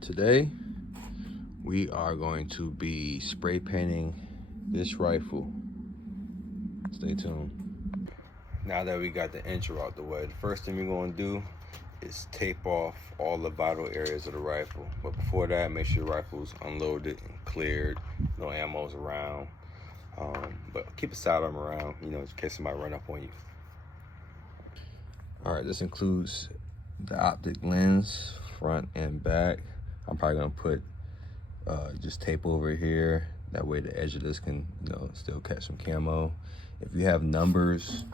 Today we are going to be spray painting this rifle. Stay tuned. Now that we got the intro out the way, the first thing we're going to do is tape off all the vital areas of the rifle. But before that, make sure your rifle's unloaded and cleared, no ammo's around. But keep a sidearm around, in case somebody run up on you. All right, this includes the optic lens, front and back. I'm probably gonna put just tape over here. That way the edge of this can, still catch some camo. If you have numbers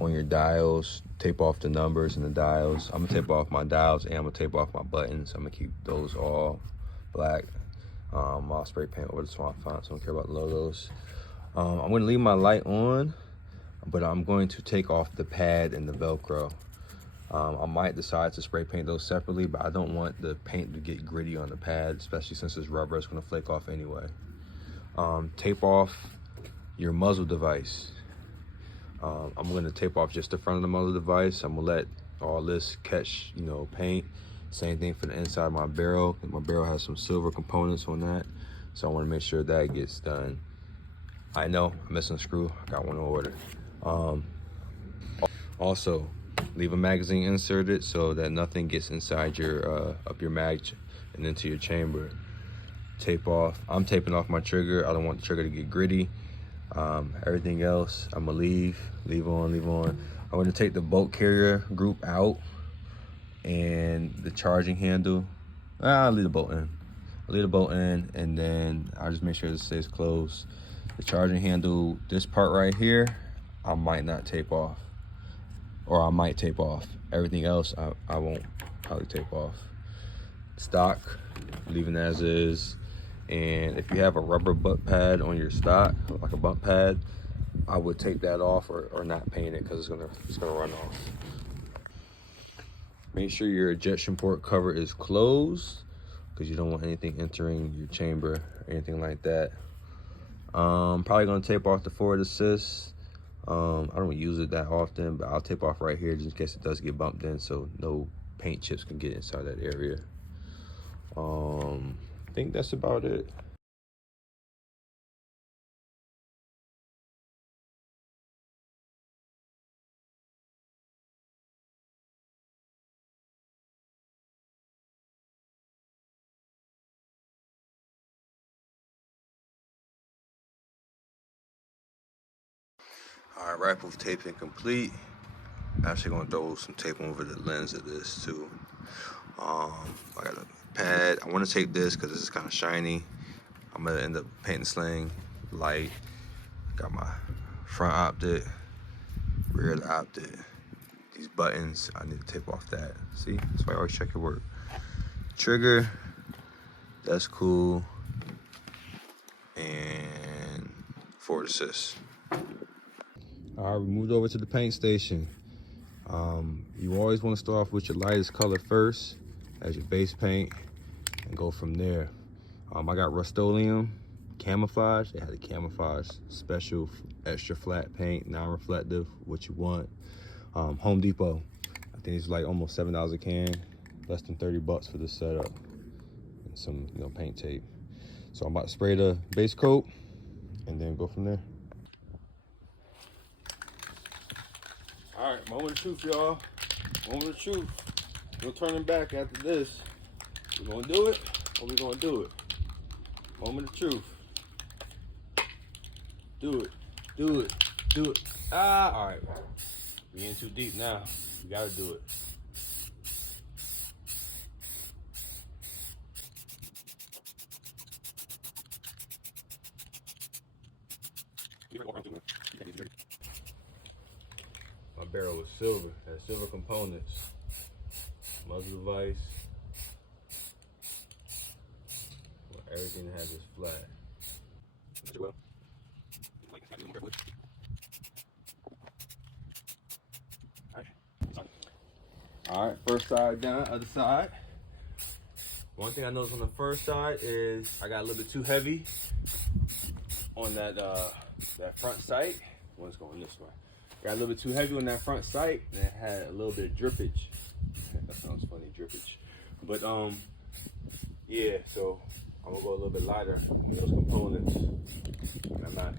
on your dials, tape off the numbers and the dials. I'm gonna tape off my dials and I'm gonna tape off my buttons. I'm gonna keep those all black. I'll spray paint over the swamp font, so I don't care about the logos. I'm gonna leave my light on, but I'm going to take off the pad and the Velcro. I might decide to spray paint those separately, but I don't want the paint to get gritty on the pad, especially since this rubber is gonna flake off anyway. Tape off your muzzle device. I'm gonna tape off just the front of the muzzle device. I'm gonna let all this catch, paint. Same thing for the inside of my barrel. My barrel has some silver components on that, so I wanna make sure that gets done. I know, I'm missing a screw, I got one in order. Also, leave a magazine inserted so that nothing gets inside your up your mag and into your chamber. Tape off. I'm taping off my trigger. I don't want the trigger to get gritty. Everything else I'm gonna leave on. I'm gonna take the bolt carrier group out and the charging handle. I'll leave the bolt in. And then I'll just make sure it stays closed. The charging handle, this part right here, I might not tape off. Or I might tape off. Everything else, I won't probably tape off. Stock, leaving as is. And if you have a rubber butt pad on your stock, like a bump pad, I would take that off or not paint it because it's gonna run off. Make sure your ejection port cover is closed because you don't want anything entering your chamber or anything like that. Probably gonna tape off the forward assist. I don't use it that often, but I'll tape off right here just in case it does get bumped in so no paint chips can get inside that area. I think that's about it. All right, rifle taping complete. Actually gonna throw some tape over the lens of this too. I got a pad. I want to take this because this is kind of shiny. I'm gonna end up painting sling light. Got my front optic, rear optic. These buttons, I need to tape off that. See, that's why I always check your work. Trigger, that's cool. And forward assist. All right, we moved over to the paint station. You always want to start off with your lightest color first as your base paint and go from there. I got Rust-Oleum camouflage. They had a camouflage special extra flat paint, non-reflective, what you want. Home Depot, I think it's like almost $7 a can, less than 30 bucks for this setup and some paint tape. So I'm about to spray the base coat and then go from there. All right, moment of truth, y'all. Moment of truth. No turning back after this. We're gonna do it, or we're gonna do it. Moment of truth. Do it, do it, do it. All right. We in too deep now. We gotta do it. My barrel was silver, had silver components. Muzzle device. Well, everything has this flat. All right, first side done, other side. One thing I noticed on the first side is I got a little bit too heavy on that front sight. One's going this way. Got a little bit too heavy on that front sight, and it had a little bit of drippage. That sounds funny, drippage. But yeah, so I'm gonna go a little bit lighter with those components. And I'm not,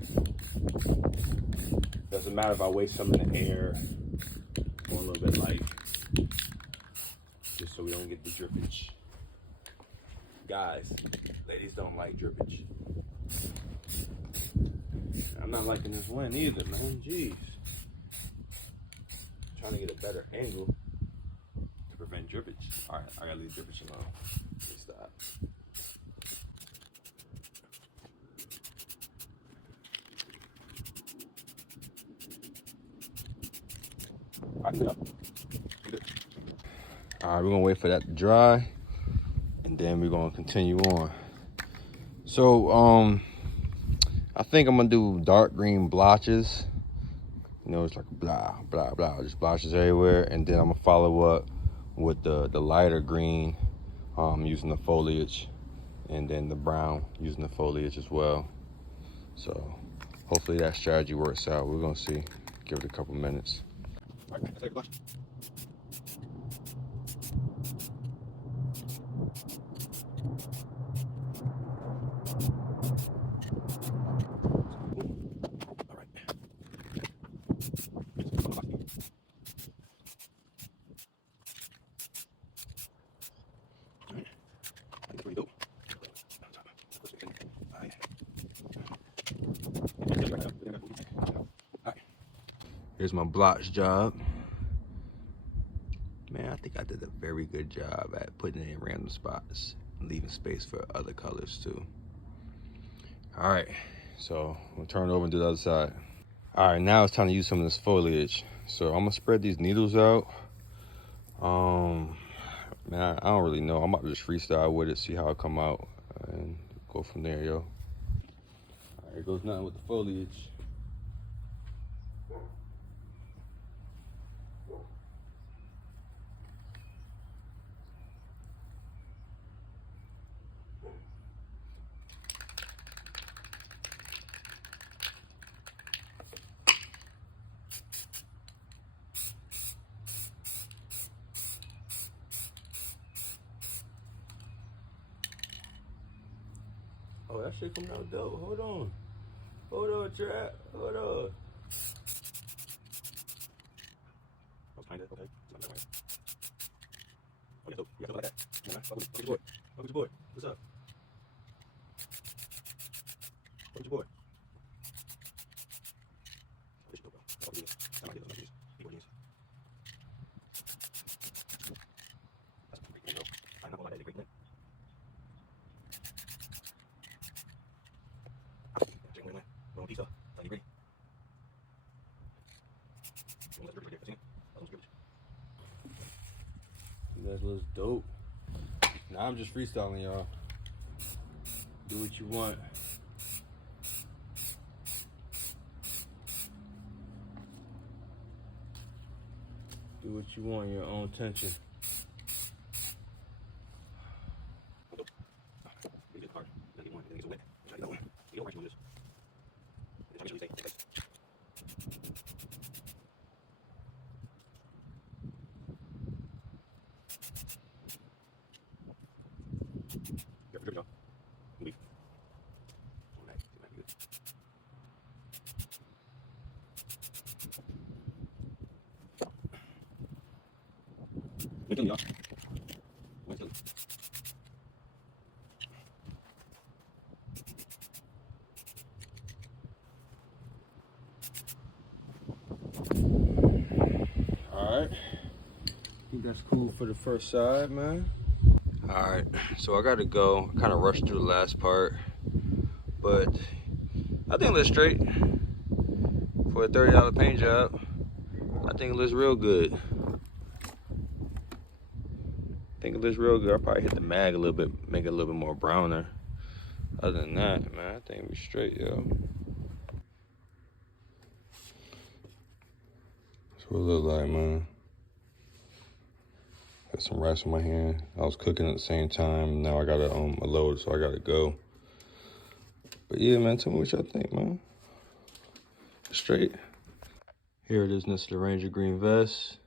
doesn't matter if I waste some in the air or a little bit light, just so we don't get the drippage. Guys, ladies don't like drippage. I'm not liking this wind either, man. Jeez. I'm trying to get a better angle to prevent drippage. All right, I gotta leave drippage alone. Let me stop. All right, we're gonna wait for that to dry, and then we're gonna continue on. So, I think I'm gonna do dark green blotches. You know, it's like blah, blah, blah, just blotches everywhere. And then I'm gonna follow up with the lighter green, using the foliage, and then the brown using the foliage as well. So hopefully that strategy works out. We're gonna see. Give it a couple minutes. All right, take a blush. Here's my blotch job. Man, I think I did a very good job at putting it in random spots and leaving space for other colors too. All right, so we'll turn it over and do the other side. All right, now it's time to use some of this foliage. So I'm gonna spread these needles out. Man, I don't really know. I'm about to just freestyle with it, see how it come out, and go from there, yo. All right, here goes nothing with the foliage. Oh, that shit coming out dope. Hold on. Hold on, trap. Hold on. That's kind of okay. It's not that way. Oh, yeah, dope. Yeah, like that. Come on, man. Welcome to your boy. Welcome to your boy. What's up? Welcome to your boy. This is dope, bro. That's all it is. That's all it is. That's all it is. Keyboard is. That's a great thing, bro. I'm not gonna lie, that's a great thing. Chicken wing, man. Going pizza. Tiny gritty. You want that gritty right there? That one's gritty. That looks dope. Now I'm just freestyling, y'all. Do what you want. Do what you want, your own tension. Alright, I think that's cool for the first side, man. Alright, so I gotta go. I kind of rushed through the last part, but I think it looks straight for a $30 paint job. I think it looks real good. I'll probably hit the mag a little bit, make it a little bit more browner. Other than that, man, I think we're straight, yo. That's what it look like, man. Got some rice in my hand. I was cooking at the same time. Now I got a load, so I gotta go. But yeah, man, tell me what y'all think, man. Straight. Here it is, this is the Ranger green vest.